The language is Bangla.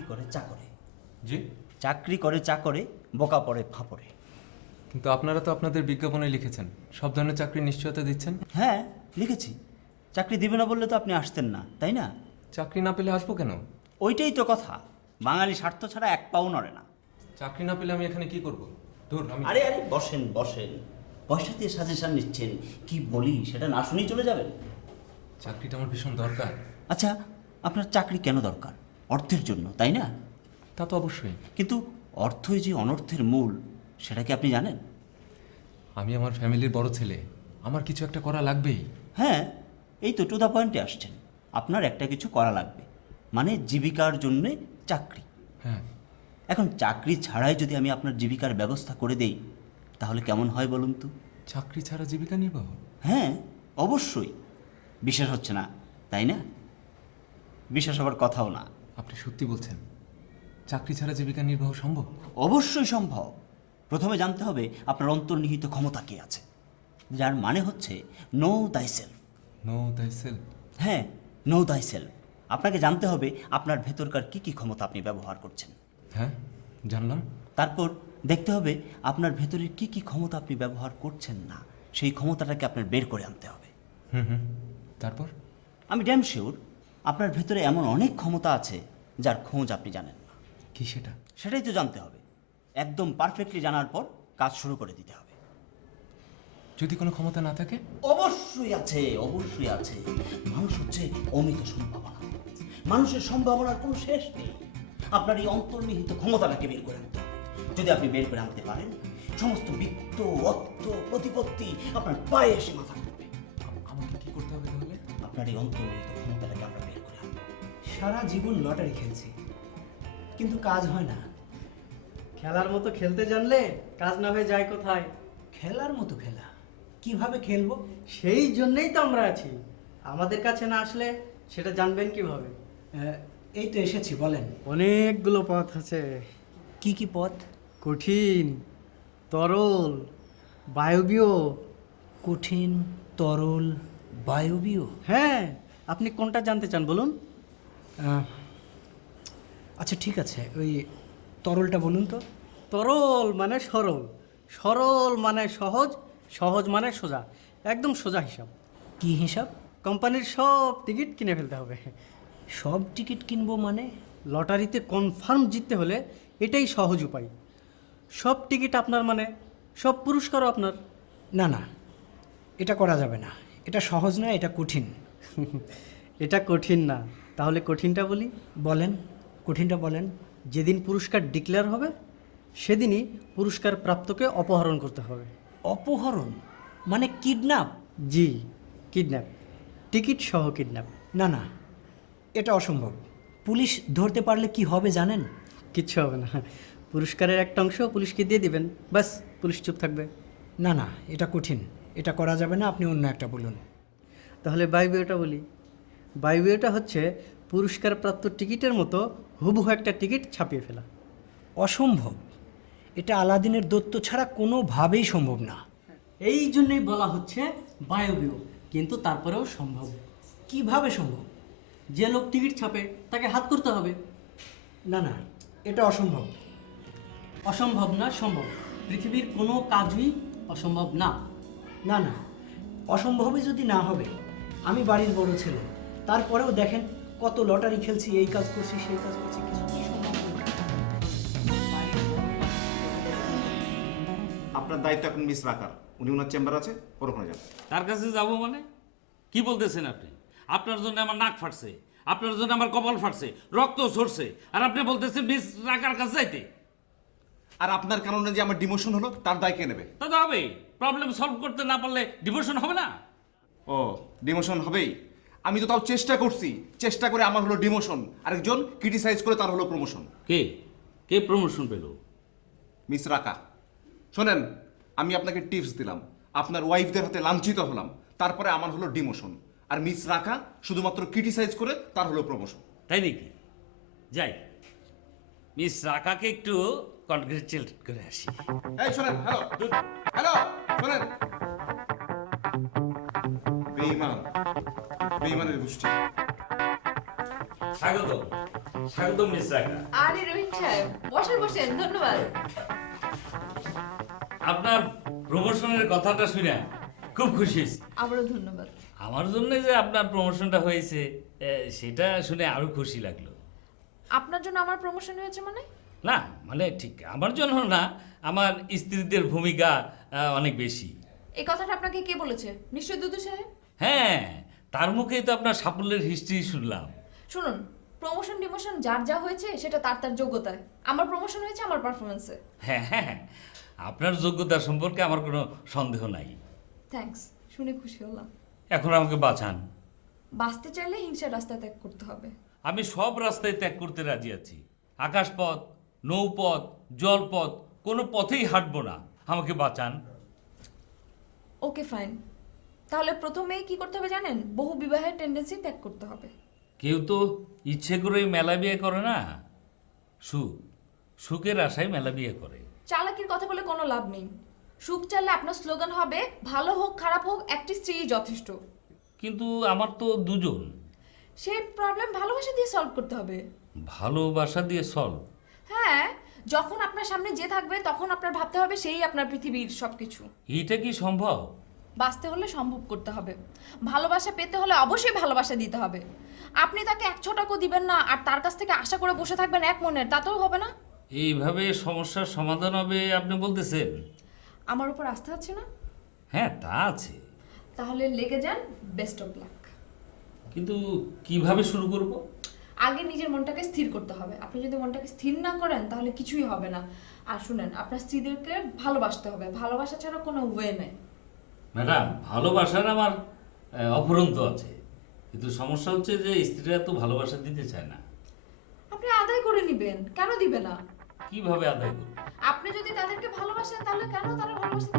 চাকরি করে চাকরে। জি, চাকরি করে চাকরে, বোকা পড়ে ফাঁপড়ে। কিন্তু আপনারা তো আপনাদের বিজ্ঞাপনে লিখেছেন সব ধরনের চাকরির নিশ্চয়তা দিচ্ছেন। হ্যাঁ, লিখেছি। চাকরি দিবে না বললে তো আপনি আসতেন না, তাই না? চাকরি না পেলে আসবো কেন? ওইটাই তো কথা, বাঙালি স্বার্থ ছাড়া এক পাও নড়ে না। চাকরি না পেলে আমি এখানে কি করব? ধুর, আমি আরে আরে বসেন বসেন, পয়সা দিয়ে সাজেশন নিচ্ছেন, কি বলি সেটা না শুনেই চলে যাবেন? চাকরিটা আমার ভীষণ দরকার। আচ্ছা, আপনার চাকরি কেন দরকার? অর্থের জন্য, তাই না? তা তো অবশ্যই। কিন্তু অর্থই যে অনর্থের মূল, সেটা কি আপনি জানেন? আমি আমার ফ্যামিলির বড় ছেলে, আমার কিছু একটা করা লাগবেই। হ্যাঁ, এই তো টু দ্য পয়েন্টে আসছেন। আপনার একটা কিছু করা লাগবে, মানে জীবিকার জন্যে চাকরি। হ্যাঁ, এখন চাকরি ছাড়াই যদি আমি আপনার জীবিকার ব্যবস্থা করে দেই, তাহলে কেমন হয় বলুন তো? চাকরি ছাড়া জীবিকা নির্বাহ? হ্যাঁ, অবশ্যই। বিশ্বাস হচ্ছে না, তাই না? বিশ্বাস হবার কথাও না। আপনি সত্যি বলছেন? চাকরি ছাড়া জীবিকা নির্বাহ সম্ভব? অবশ্যই সম্ভব। প্রথমে জানতে হবে আপনার অন্তর্নিহিত ক্ষমতা কী আছে, যার মানে হচ্ছে নো দাই সেলফ। নো দাই সেলফ? হ্যাঁ, নো দাই সেলফ। আপনাকে জানতে হবে আপনার ভেতরকার কী কী ক্ষমতা আপনি ব্যবহার করছেন। হ্যাঁ, জানলাম। তারপর দেখতে হবে আপনার ভেতরের কী কী ক্ষমতা আপনি ব্যবহার করছেন না, সেই ক্ষমতাটাকে আপনার বের করে আনতে হবে। হুম, তারপর? আমি ড্যাম শিওর আপনার ভেতরে এমন অনেক ক্ষমতা আছে যার খোঁজ আপনি জানেন না। কি সেটা? সেটাই তো জানতে হবে। একদম পারফেক্টলি জানার পর কাজ শুরু করে দিতে হবে। যদি কোনো ক্ষমতা না থাকে? অবশ্যই আছে, অবশ্যই আছে। মানুষ হচ্ছে অমিত সম্ভাবনা। মানুষের সম্ভাবনার কোনো শেষ নেই। আপনার এই অন্তর্নিহিত ক্ষমতাটাকে বের করে আনতে হবে। যদি আপনি বের করে আনতে পারেন, সমস্ত বিত্ত, অর্থ, প্রতিপত্তি আপনার পায়ে এসে মাথা করবে। আমাকে কি করতে হবে তাহলে? আপনার এই অন্তর্নিহিত ক্ষমতাটাকে আমরা বের করে আনবো। সারা জীবন লটারি খেলছি, কিন্তু কাজ হয় না। খেলার মতো খেলতে জানলে কাজ না হয়ে যায় কোথায়? খেলার মতো খেলা কিভাবে খেলবো? সেই জন্যই তো আমরা আছি। আমাদের কাছে না আসলে সেটা জানবেন কিভাবে? এই তো এসেছি, বলেন। অনেকগুলো পথ আছে। কি কি পথ? কঠিন, তরল, বায়বীয়। কঠিন, তরল, বায়বীয়। হ্যাঁ, আপনি কোনটা জানতে চান বলুন? আচ্ছা ঠিক আছে, ওই তরলটা বলুন তো। তরল মানে সরল, সরল মানে সহজ, সহজ মানে সোজা, একদম সোজা হিসাব। কি হিসাব? কোম্পানির সব টিকিট কিনে ফেলতে হবে। সব টিকিট কিনবো মানে? লটারিতে কনফার্ম জিততে হলে এটাই সহজ উপায়। সব টিকিট আপনার মানে সব পুরস্কারও আপনার। না না, এটা করা যাবে না। এটা সহজ না, এটা কঠিন। এটা কঠিন না, তাহলে কঠিনটা বলি। বলেন, কঠিনটা বলেন। যেদিন পুরস্কার ডিক্লেয়ার হবে সেদিনই পুরস্কার প্রাপ্তকে অপহরণ করতে হবে। অপহরণ মানে কিডন্যাপ? জি, কিডন্যাপ, টিকিট সহ কিডন্যাপ। না না, এটা অসম্ভব। পুলিশ ধরতে পারলে কি হবে জানেন? কিচ্ছু হবে না, পুরস্কারের একটা অংশ পুলিশকে দিয়ে দিবেন, ব্যাস পুলিশ চুপ থাকবে। না না, এটা কঠিন, এটা করা যাবে না। আপনি অন্য একটা বলুন। তাহলে বায়বীয়টা বলি। বায়বীয়টা হচ্ছে পুরস্কার প্রাপ্ত টিকিটের মতো হুবহু একটা টিকিট ছাপিয়ে ফেলা। অসম্ভব। এটা আলাদিনের দত্ত ছাড়া কোনোভাবেই সম্ভব না। এই জন্যই বলা হচ্ছে বায়বীয়, কিন্তু তারপরেও সম্ভব। কিভাবে সম্ভব? যে লোক টিকিট ছাপে তাকে হাত করতে হবে। না না, এটা অসম্ভব। অসম্ভব না, সম্ভব। পৃথিবীর কোনো কাজই অসম্ভব না। না না, অসম্ভবই যদি না হবে, আমি বাড়ির বড় ছেলে, তারপরেও দেখেন কত লটারি খেলছি, এই কাজ করছি, সেই কাজ করছি, কিছু কি সম্ভব না। আপনার দায়িত্ব এখন মিস রাখার। উনি ওনার চেম্বার আছে, ওর ওখানে যান। তার কাছে যাবো মানে? কি বলতেছেন আপনি? আপনার জন্য আমার নাক ফাটছে, আপনার জন্য আমার কপাল ফাটছে, রক্ত ঝরছে, আর আপনি বলতেছেন মিস রাকার কাছে যাইতে? আর আপনার কারণে যে আমার ডিমোশন হলো তার দায় কে নেবে? তা তো হবেই। প্রবলেম সলভ করতে না পারলে ডিভোশন হবে না? ও, ডিমোশন হবেই। আমি তো তাও চেষ্টা করছি, চেষ্টা করে আমার হলো ডিমোশন, আরেকজন ক্রিটিসাইজ করে তার হলো প্রমোশন। কে কে প্রমোশন পেল? মিস রাকা, শোনেন, আমি আপনাকে টিপস দিলাম, আপনার ওয়াইফদের হাতে লাঞ্ছিত হলাম, তারপরে আমার হলো ডিমোশন। আর মিস রাকা শুধুমাত্র ক্রিটিসাইজ করে তার হলো প্রমোশন। তাই নাকি? যাই, মিস রাকাকে একটু কনগ্রেচুলেট করে আসি। এই শোনেন, হ্যালো হ্যালো, শোনেন, বেঈমান, বেঈমানের গোষ্ঠী। স্বাগত। স্বাগতম মিস রাকা। আরে রোহিত সাহেব, বসেন বসেন, ধন্যবাদ। আপনার প্রমোশনের কথাটা শুনে খুব খুশি হয়েছি। আবারও ধন্যবাদ। আমার জন্য যে আপনার প্রমোশনটা হয়েছে সেটা শুনে আরো খুশি লাগলো। আপনার জন্য আমার প্রমোশন হয়েছে মানে? না মানে ঠিক আমার জন্য না, আমার স্ত্রীদের ভূমিকা অনেক বেশি। এই কথাটা আপনাকে কে বলেছে? নিশ্চয় দুদু সাহেব। হ্যাঁ, তার মুখেই তো আপনার সাফল্যের হিস্ট্রি শুনলাম। শুনুন, প্রমোশন ডিমোশন যার যা হয়েছে সেটা তার তার যোগ্যতায়। আমার প্রমোশন হয়েছে আমার পারফরমেন্সে। হ্যাঁ হ্যাঁ, আপনার যোগ্যতা সম্পর্কে আমার কোনো সন্দেহ নাই। থ্যাঙ্কস, শুনে খুশি হলাম। এখন আমাকে বাঁচান। বাঁচতে চাইলে হিংসার রাস্তা ত্যাগ করতে হবে। আমি সব রাস্তায় ত্যাগ করতে রাজি আছি। আকাশপথ, নৌপথ, জলপথ, কোনো পথেই হাঁটবো না। আমাকে বাঁচান। ওকে ফাইন, তাহলে প্রথমেই কি করতে হবে জানেন? বহু বিবাহের টেন্ডেন্সি ত্যাগ করতে হবে। কেউ তো ইচ্ছে করে মেলা বিয়ে করে না, সুখের আশায় মেলা বিয়ে করে। চালাকির কথা বলে কোনো লাভ নেই। সুখ চাইলে আপনার স্লোগান হবে, ভালো হোক খারাপ হোক একটি স্ত্রী যথেষ্ট। কিন্তু আমার তো দুজন। সেই প্রবলেম ভালোবাসা দিয়ে সলভ করতে হবে। ভালোবাসা দিয়ে সলভ? হ্যাঁ, যখন আপনার সামনে যে থাকবে তখন আপনার ভাবতে হবে সেই আপনার পৃথিবীর সবকিছু। এইটা কি সম্ভব? বাঁচতে হলে সম্ভব করতে হবে। ভালোবাসা পেতে হলে অবশ্যই ভালোবাসা দিতে হবে। আপনি তাকে 1 ছোটাকও দিবেন না আর তার কাছ থেকে আশা করে বসে থাকবেন এক মনের, তাতেও হবে না। এইভাবে সমস্যার সমাধান হবে আপনি বলতেছেন? আমার উপর আস্থা আছে না? হ্যাঁ, তা আছে। তাহলে লেগে যান, বেস্ট অফ লাক। কিন্তু কিভাবে শুরু করব? আগে নিজের মনটাকে স্থির করতে হবে। আপনি যদি মনটাকে স্থির না করেন তাহলে কিছুই হবে না। আর শুনেন, আপনার স্ত্রীদেরকে ভালোবাসতে হবে। ভালোবাসা ছাড়া কোনো ওয়ে নেই। ম্যাডাম, ভালোবাসার আমার অফুরন্ত আছে, কিন্তু সমস্যা হচ্ছে যে স্ত্রীরা তো ভালোবাসা দিতে চায় না। আপনি আদায় করে নেবেন, কেন দিবে না? কিভাবে আদায় করব? আপনি যদি তাদেরকে ভালোবাসেন তাহলে কেন তারা ভালোবাসা